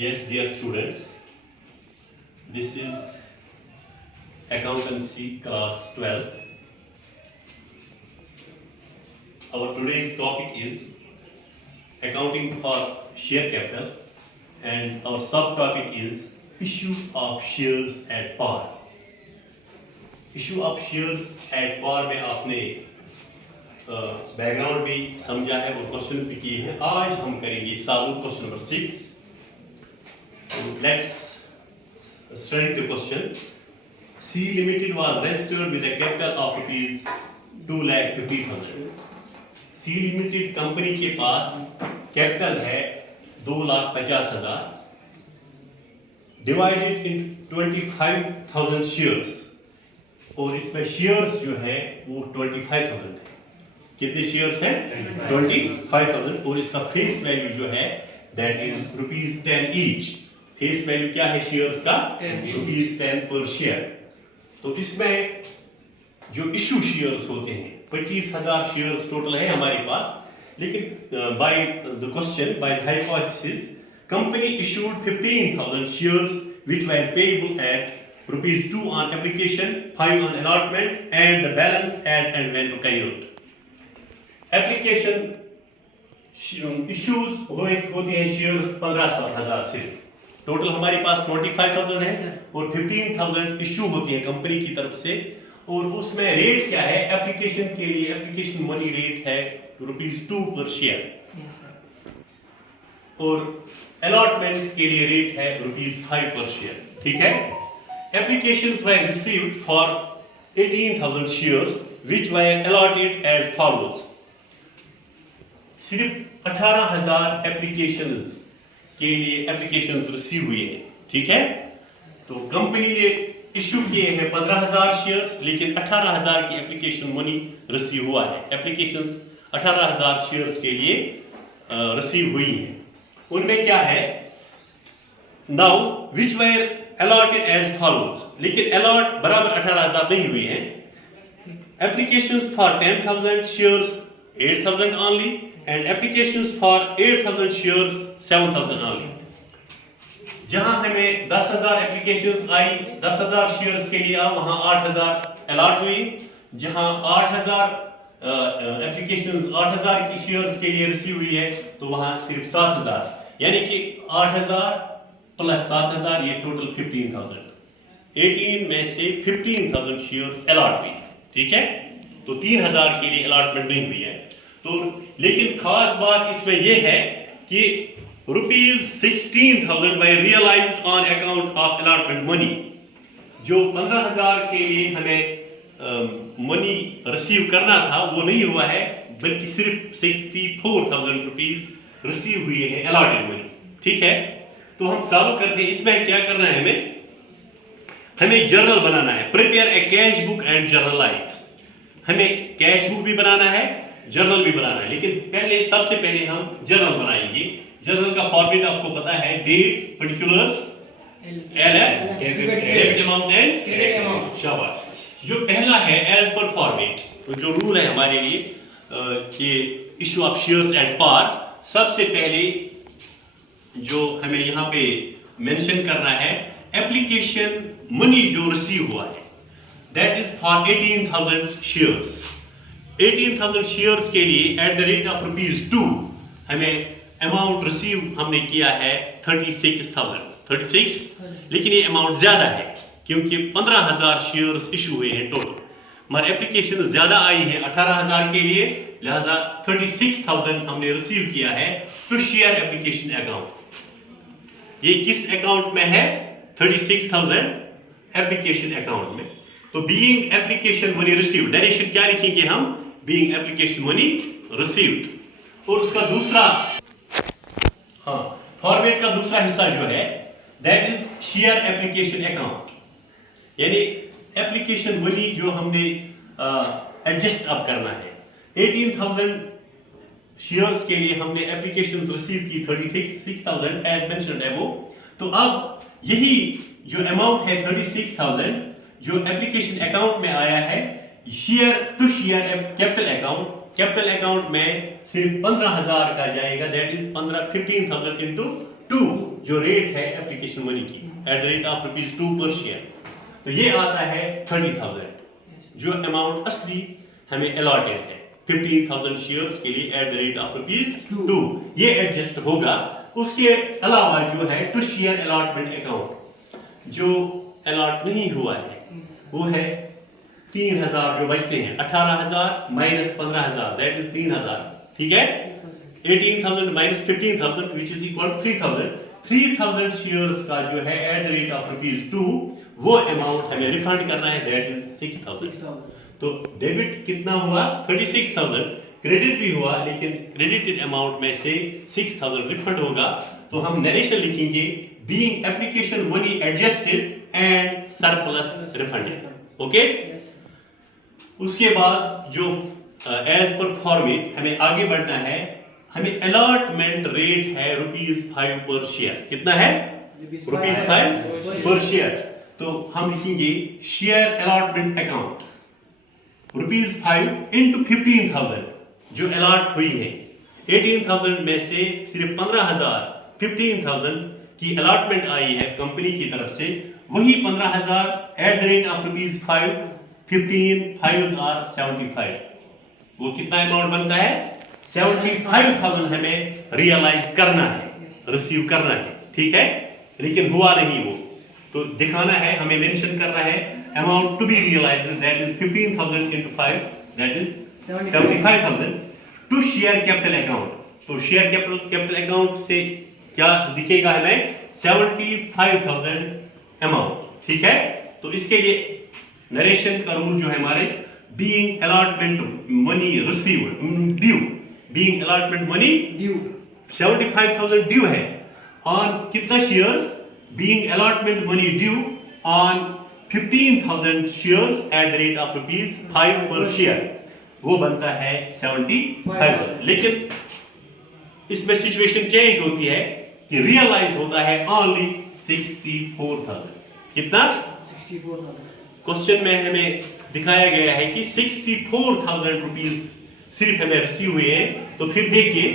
Yes, dear students, this is accountancy class 12. Our today's topic is accounting for share capital, and our subtopic is issue of shares at par. Issue of shares at par में आपने background भी समझा है और question भी किए हैं. आज हम करेंगे solve question number 6. Let's study the question. C Limited was registered with a capital of rupees 2,50,000. C Limited company के पास कैपिटल है 2,50,000 डिवाइडेड इन 25,000 शेयर्स, और इसमें शेयर्स जो है वो 25,000 है. कितने शेयर्स हैं? 25,000. और इसका फेस वैल्यू जो है that is ₹10 each. Face value क्या है शेयर्स का? ₹10 पर शेयर. तो इसमें जो इशू शेयर्स होते हैं 25,000 शेयर्स टोटल है हमारे पास. लेकिन by the question, by hypothesis, company issued 15,000 shares which were payable at ₹2 on application, 5 on allotment, and the balance as and when required. Application issues होती है शेयर्स 15,000 से. टोटल हमारे पास 25,000 है और 15,000 इश्यू होती है कंपनी की तरफ से. और उसमें रेट क्या है? एप्लीकेशन के लिए एप्लीकेशन मनी रेट है ₹2 पर शेयर, और अलॉटमेंट के लिए रेट है ₹5 पर शेयर. ठीक है. Applications were received for 18,000 shares which were allotted as follows. सिर्फ 18,000 एप्लीकेशंस के लिए एप्लीकेशंस रिसीव हुए हैं. ठीक है. तो कंपनी ने इश्यू किए हैं 15,000 शेयर्स, लेकिन 18,000 की एप्लीकेशन मनी रिसीव हुआ है. एप्लीकेशंस 18,000 शेयर्स के लिए रिसीव हुई हैं. उनमें क्या है? Now which were allotted as follows. लेकिन अलॉट बराबर 18,000 नहीं हुई है. Applications for 10,000 shares 8,000 only, and applications for 8,000 shares 7,000 only. जहां हमें 10,000 एप्लीकेशंस आई 10,000 शेयर्स के लिए, वहां 8,000 अलॉट हुई. जहां 8,000 एप्लीकेशंस 8,000 की शेयर्स के लिए रिसीव हुई है, तो वहां सिर्फ 7,000, यानी कि 8,000 प्लस 7,000, ये टोटल 15,000. 18 में से 15,000 शेयर्स अलॉट हुई. ठीक है. तो 3,000 के लिए अलॉटमेंट नहीं हुई है. तो लेकिन खास बात इसमें यह है कि ₹16,000 were realised on account of allotment money. जो 15,000 के लिए हमें मनी रिसीव करना था वो नहीं हुआ है, बल्कि सिर्फ ₹64,000 रिसीव हुए हैं अलॉटेड मनी. ठीक है. तो हम सॉल्व करते हैं. इसमें क्या करना है? हमें जर्नल बनाना है. Prepare a cash book and generalized. हमें कैश बुक भी बनाना है, जर्नल भी बनाना है. लेकिन सबसे पहले हम जर्नल बनाएंगे. जर्नल का फॉर्मेट आपको पता है. Date, particulars, debit amount and credit amount. शाबाश. जो पहला है एज पर फॉर्मेट, तो जो रूल है हमारे लिए कि issue of shares at par, सबसे पहले जो हमें यहाँ पे मेंशन करना है, एप्लीकेशन मनी जो रिसीव हुआ है that is for 18,000 shares. 18,000 shares के लिए एट द रेट ऑफ ₹2 हमें अमाउंट रिसीव हमने किया है 36,000. लेकिन ये अमाउंट ज्यादा है क्योंकि 15,000 शेयर्स इशू हुए हैं टोटल, मगर एप्लीकेशन ज्यादा आई है 18,000 के लिए, लिहाजा 36,000 हमने रिसीव किया है टू शेयर एप्लीकेशन अकाउंट. ये किस अकाउंट में है? 36,000 एप्लीकेशन अकाउंट में. तो being application money received, direction क्या लिखेंगे हम? Being application money received. और उसका दूसरा फॉर्मेट का दूसरा हिस्सा जो है that is share application account, यानी एप्लीकेशन मनी जो हमने एडजस्ट अब करना है. 18,000 शेयर्स के लिए हमने एप्लीकेशन रिसीव की 36,000 एज मेंशन्ड अबव. तो अब यही जो अमाउंट है 36,000 जो एप्लीकेशन अकाउंट में आया है, share to share capital account. Capital account में सिर्फ 15,000 का जाएगा, दैट इज 15,000 into 2. जो रेट है एप्लीकेशन मनी की @2 पर शेयर, तो ये आता है 30,000। जो अमाउंट असली हमें अलॉटेड है 15,000 शेयर्स के लिए @2, ये एडजस्ट होगा। उसके अलावा जो है टू शेयर अलॉटमेंट अकाउंट जो अलॉट नहीं हुआ है वो है 3,000 जो बचते हैं, 18,000 माइनस 15,000 दैट इज 3,000, ठीक है। 18,000 minus 15,000 which is equal 3,000। 3,000 shares का जो है @2 वो अमाउंट हमें रिफंड करना है दैट इज 6,000। तो डेबिट कितना हुआ 36,000, क्रेडिट भी हुआ लेकिन क्रेडिटेड अमाउंट में से 6,000 रिफंड होगा। तो हम नरेशन लिखेंगे being application money adjusted and surplus refunded, okay. उसके बाद जो एज पर फॉर्मेट हमें आगे बढ़ना है, हमें अलॉटमेंट रेट है ₹5 पर शेयर। कितना है ₹5 पर शेयर। तो हम लिखेंगे शेयर अलॉटमेंट अकाउंट ₹5 इंटू 15,000 जो अलॉट हुई है। 18,000 में से सिर्फ 15,000 15,000 की अलॉटमेंट आई है कंपनी की तरफ से, वही 15,000 @5 15 5 are 75। वो कितना अमाउंट बनता है 75,000 हमें रियलाइज करना है, रिसीव करना है, ठीक है। लेकिन हुआ नहीं वो, तो दिखाना है, हमें मेंशन करना है amount to be realised that is 15,000 into 5 that is 75,000 to share capital account. तो शेयर कैपिटल अकाउंट से क्या दिखेगा हमें 75,000 अमाउंट, ठीक है। तो इसके लिए नरेशन का रूल जो है हमारे being allotment money received due, being allotment money due 75,000 due है ऑन कितना shares, being allotment money due on 15,000 shares @5 पर शेयर, वो बनता है 75,000। लेकिन इसमें सिचुएशन चेंज होती है कि रियलाइज होता है ओनली 64,000। कितना 64,000। क्वेश्चन में हमें दिखाया गया है कि 64,000 रुपीज सिर्फ हमें रिसीव हुए हैं। तो फिर देखिए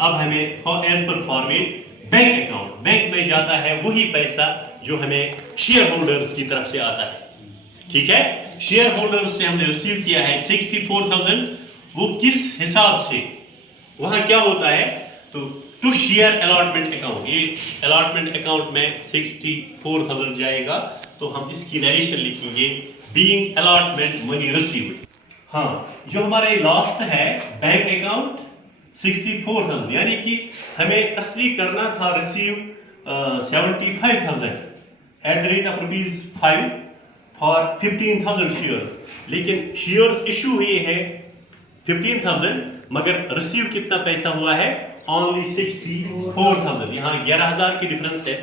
अब हमें as per format bank account, bank में जाता है वही पैसा जो हमें शेयर होल्डर्स की तरफ से आता है, ठीक है। शेयर होल्डर्स से हमने रिसीव किया है 64,000। वो किस हिसाब से, वहां क्या होता है, तो टू शेयर अलॉटमेंट अकाउंट, ये अलॉटमेंट अकाउंट में 64,000 जाएगा। तो हम इसकी नरेशन लिखेंगे बीइंग अलॉटमेंट मनी रिसीव्ड। हाँ, जो हमारे लास्ट है बैंक अकाउंट 64,000, यानी कि हमें असली करना था रिसीव 75,000 @5 फॉर 15,000 शेयर्स, लेकिन शेयर्स इशू हुए हैं 15,000 मगर रिसीव कितना पैसा हुआ है ओनली 64,000। यहाँ 11,000 की डिफरेंस है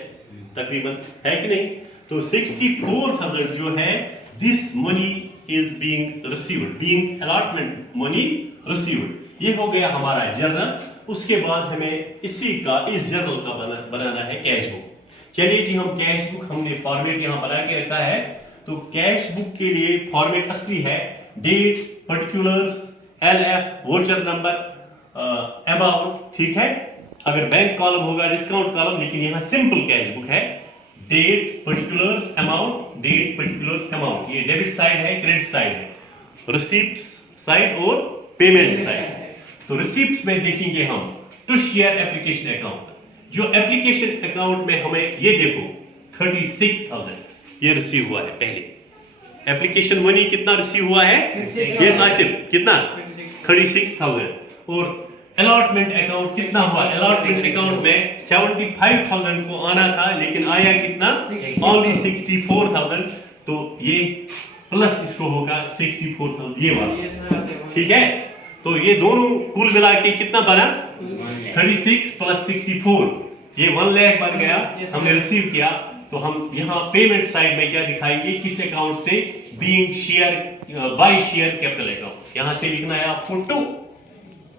तकरीबन, है कि नहीं। तो 64,000 जो है this money is being received, being allotment money received. ये हो गया हमारा जर्नल। उसके बाद हमें इस जर्नल का बनाना है कैश बुक। चलिए जी, हम कैश बुक हमने फॉर्मेट यहाँ बना के रखा है। तो कैश बुक के लिए फॉर्मेट असली है date, particulars, LF, voucher number, amount, ठीक है। अगर बैंक कॉलम होगा डिस्काउंट कॉलम, लेकिन यहाँ सिंपल कैश बुक है date, particulars, amount, date, particulars, amount. ये डेबिट साइड है, क्रेडिट साइड है, रिसीप्ट्स साइड और पेमेंट साइड। तो रिसीप्ट्स में देखेंगे हम टू शेयर एप्लीकेशन अकाउंट। जो एप्लीकेशन अकाउंट में हमें ये देखो 36,000 ये रिसीव हुआ है पहले। एप्लीकेशन मनी कितना रिसीव हुआ है, ये आसिफ कितना 36,000। और अलॉटमेंट अकाउंट कितना हुआ, अलॉटमेंट अकाउंट में 75,000 को आना था लेकिन आया कितना ओनली 64,000। तो ये प्लस इसको होगा 64,000 ये वाला, ठीक है। तो ये दोनों कुल मिला के कितना बना 36 प्लस 64, ये 1 लाख बन गया, हमने रिसीव किया। तो हम यहाँ पेमेंट साइड में क्या दिखाएंगे, किस अकाउंट से, being share by share capital account. यहाँ से लिखना है आपको टू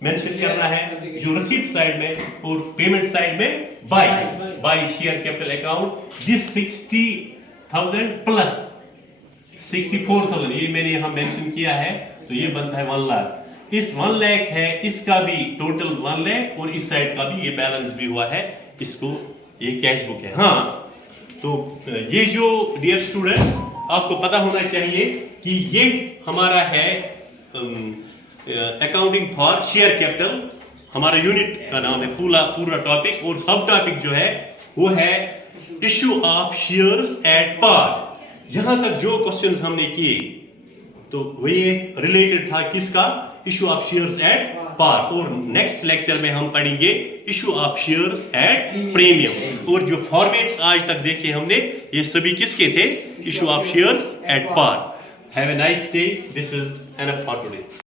मेंशन करना है, जो रिसीप्ट साइड में और पेमेंट साइड में by share capital account. This 60,000 plus 64,000 ये मैंने यहाँ मेंशन किया है, तो ये बनता है 1 लाख। इस 1 लाख है, इसका भी टोटल 1 लाख और इस साइड का भी ये बैलेंस भी हुआ है, इसको ये कैश बुक है। हाँ, तो ये जो डियर स्टूडेंट्स आपको पता होना चाहिए कि ये हमारा है अकाउंटिंग फॉर शेयर कैपिटल, हमारा यूनिट का नाम है पूरा टॉपिक, और सब टॉपिक जो है वो है issue of shares at par. यहां तक जो क्वेश्चंस हमने किए तो वही रिलेटेड था किसका, issue of shares at par. और नेक्स्ट लेक्चर में हम पढ़ेंगे issue of shares at premium. और जो फॉर्मेट्स आज तक देखे हमने ये सभी किसके थे, issue of shares at par. Have a nice day, this is enough for today.